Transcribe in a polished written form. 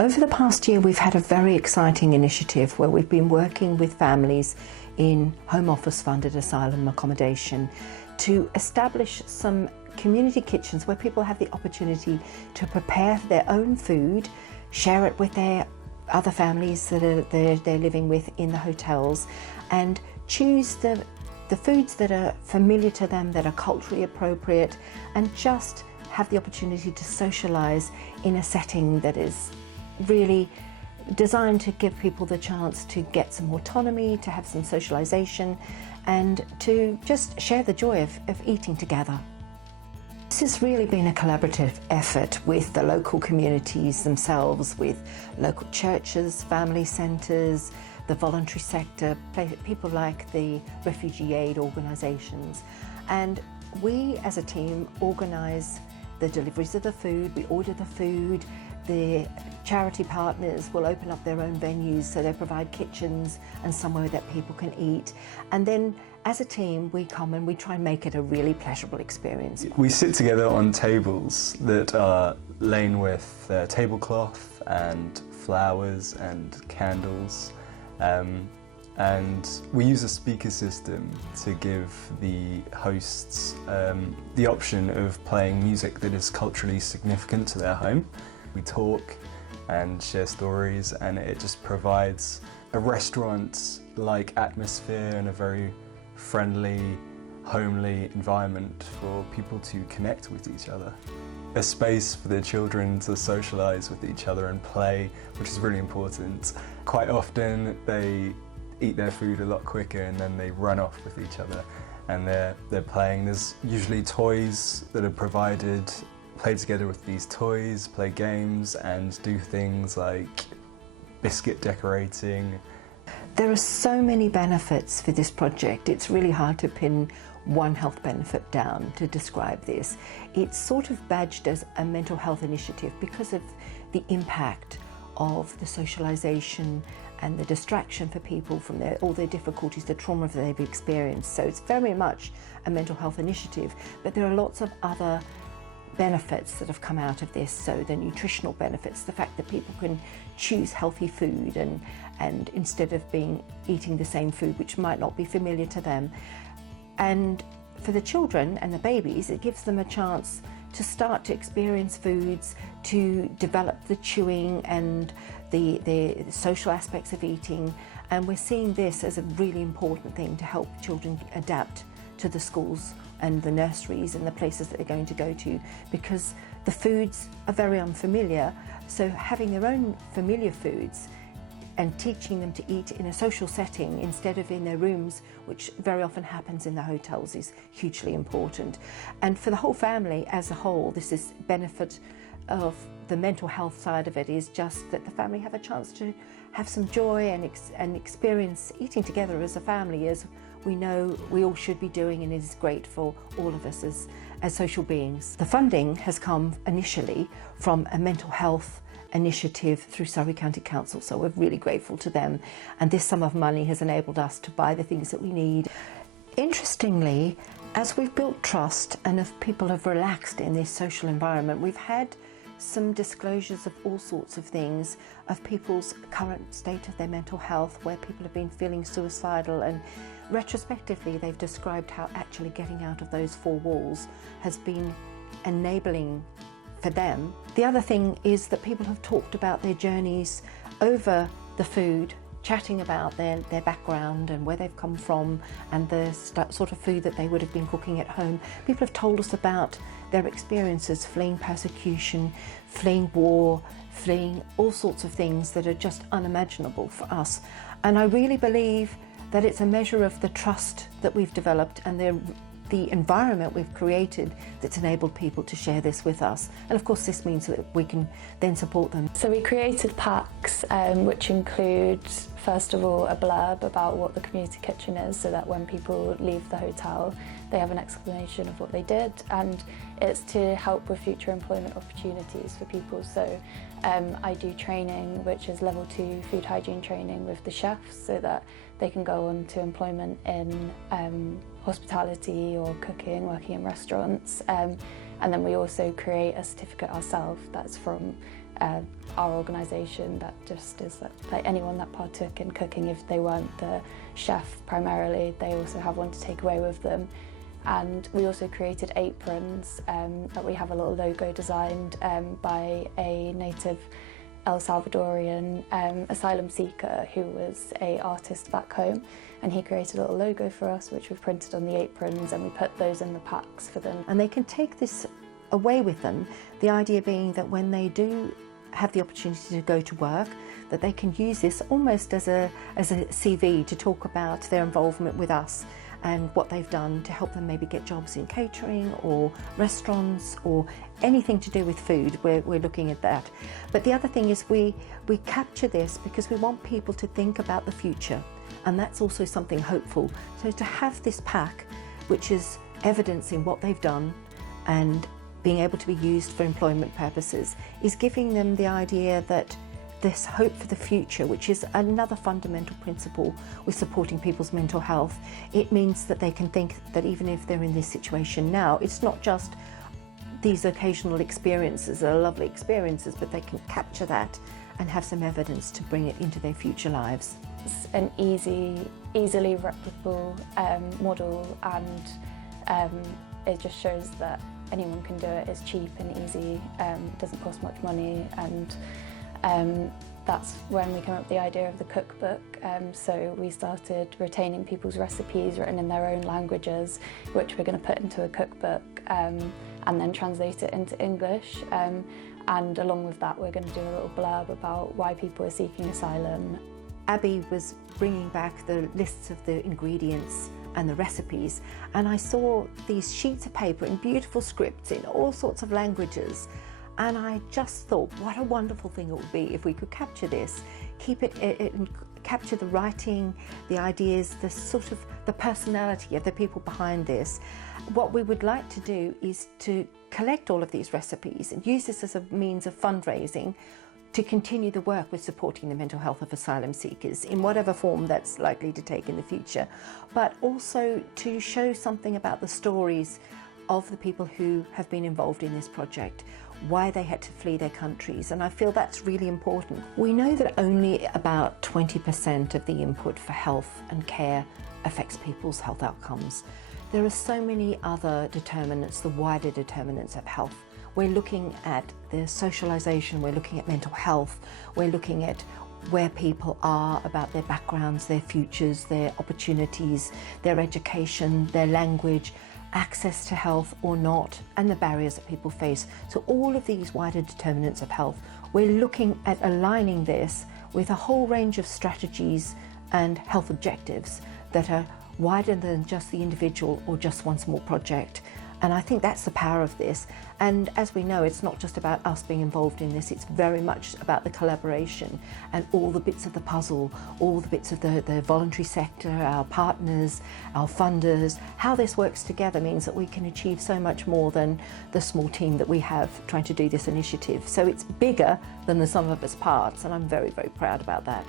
Over the past year, we've had a very exciting initiative where we've been working with families in Home Office funded asylum accommodation to establish some community kitchens where people have the opportunity to prepare their own food, share it with their other families that they're living with in the hotels, and choose the foods that are familiar to them, that are culturally appropriate, and just have the opportunity to socialise in a setting that is really designed to give people the chance to get some autonomy, to have some socialisation, and to just share the joy of eating together. This has really been a collaborative effort with the local communities themselves, with local churches, family centres, the voluntary sector, people like the refugee aid organisations. And we as a team organise the deliveries of the food, we order the food, the charity partners will open up their own venues, so they provide kitchens and somewhere that people can eat. And then as a team, we come and we try and make it a really pleasurable experience. We sit together on tables that are lain with tablecloth and flowers and candles. And we use a speaker system to give the hosts the option of playing music that is culturally significant to their home. We talk and share stories, and it just provides a restaurant-like atmosphere and a very friendly, homely environment for people to connect with each other. A space for the children to socialise with each other and play, which is really important. Quite often they eat their food a lot quicker and then they run off with each other and they're playing. There's usually toys that are provided. Play together with these toys, play games and do things like biscuit decorating. There are so many benefits for this project. It's really hard to pin one health benefit down to describe this. It's sort of badged as a mental health initiative because of the impact of the socialisation and the distraction for people from all their difficulties, the trauma that they've experienced. So it's very much a mental health initiative, but there are lots of other benefits that have come out of this. So the nutritional benefits, the fact that people can choose healthy food and instead of eating the same food which might not be familiar to them. And for the children and the babies, it gives them a chance to start to experience foods, to develop the chewing and the social aspects of eating. And we're seeing this as a really important thing to help children adapt to the schools and the nurseries and the places that they're going to go to, because the foods are very unfamiliar. So having their own familiar foods and teaching them to eat in a social setting instead of in their rooms, which very often happens in the hotels, is hugely important. And for the whole family as a whole, this is benefit of the mental health side of it is just that the family have a chance to have some joy and experience eating together as a family, as we know we all should be doing, and it is great for all of us as social beings. The funding has come initially from a mental health initiative through Surrey County Council, so we're really grateful to them, and this sum of money has enabled us to buy the things that we need. Interestingly, as we've built trust and if people have relaxed in this social environment, we've had some disclosures of all sorts of things, of people's current state of their mental health, where people have been feeling suicidal, and retrospectively they've described how actually getting out of those four walls has been enabling for them. The other thing is that people have talked about their journeys over the food, chatting about their background and where they've come from and the sort of food that they would have been cooking at home. People have told us about their experiences fleeing persecution, fleeing war, fleeing all sorts of things that are just unimaginable for us. And I really believe that it's a measure of the trust that we've developed and the environment we've created that's enabled people to share this with us. And of course this means that we can then support them. So we created packs which include, first of all, a blurb about what the community kitchen is, so that when people leave the hotel they have an explanation of what they did, and it's to help with future employment opportunities for people. So I do training, which is level 2 food hygiene training with the chefs, so that they can go on to employment in hospitality or cooking, working in restaurants. And then we also create a certificate ourselves that's from our organisation that just is that, like, anyone that partook in cooking, if they weren't the chef primarily, they also have one to take away with them. And we also created aprons that we have a little logo designed by a native El Salvadorian asylum seeker who was an artist back home, and he created a little logo for us which we've printed on the aprons, and we put those in the packs for them. And they can take this away with them, the idea being that when they do have the opportunity to go to work, that they can use this almost as a CV to talk about their involvement with us and what they've done to help them maybe get jobs in catering or restaurants or anything to do with food. We're looking at that. But the other thing is we capture this because we want people to think about the future, and that's also something hopeful. So to have this pack, which is evidencing what they've done and being able to be used for employment purposes, is giving them the idea that this hope for the future, which is another fundamental principle with supporting people's mental health. It means that they can think that even if they're in this situation now, it's not just these occasional experiences are lovely experiences, but they can capture that and have some evidence to bring it into their future lives. It's an easily replicable model, and it just shows that anyone can do it. It's cheap and easy, doesn't cost much money, and that's when we came up with the idea of the cookbook. So we started retaining people's recipes written in their own languages, which we're going to put into a cookbook and then translate it into English. And along with that, we're going to do a little blurb about why people are seeking asylum. Abby was bringing back the lists of the ingredients and the recipes, and I saw these sheets of paper in beautiful scripts in all sorts of languages. And I just thought, what a wonderful thing it would be if we could capture this, keep it capture the writing, the ideas, the sort of the personality of the people behind this. What we would like to do is to collect all of these recipes and use this as a means of fundraising to continue the work with supporting the mental health of asylum seekers in whatever form that's likely to take in the future, but also to show something about the stories of the people who have been involved in this project, why they had to flee their countries, and I feel that's really important. We know that only about 20% of the input for health and care affects people's health outcomes. There are so many other determinants, the wider determinants of health. We're looking at their socialisation, we're looking at mental health, we're looking at where people are, about their backgrounds, their futures, their opportunities, their education, their language, access to health or not, and the barriers that people face. So all of these wider determinants of health, we're looking at aligning this with a whole range of strategies and health objectives that are wider than just the individual or just one small project. And I think that's the power of this. And as we know, it's not just about us being involved in this, it's very much about the collaboration and all the bits of the puzzle, all the bits of the voluntary sector, our partners, our funders. How this works together means that we can achieve so much more than the small team that we have trying to do this initiative. So it's bigger than the sum of its parts, and I'm very, very proud about that.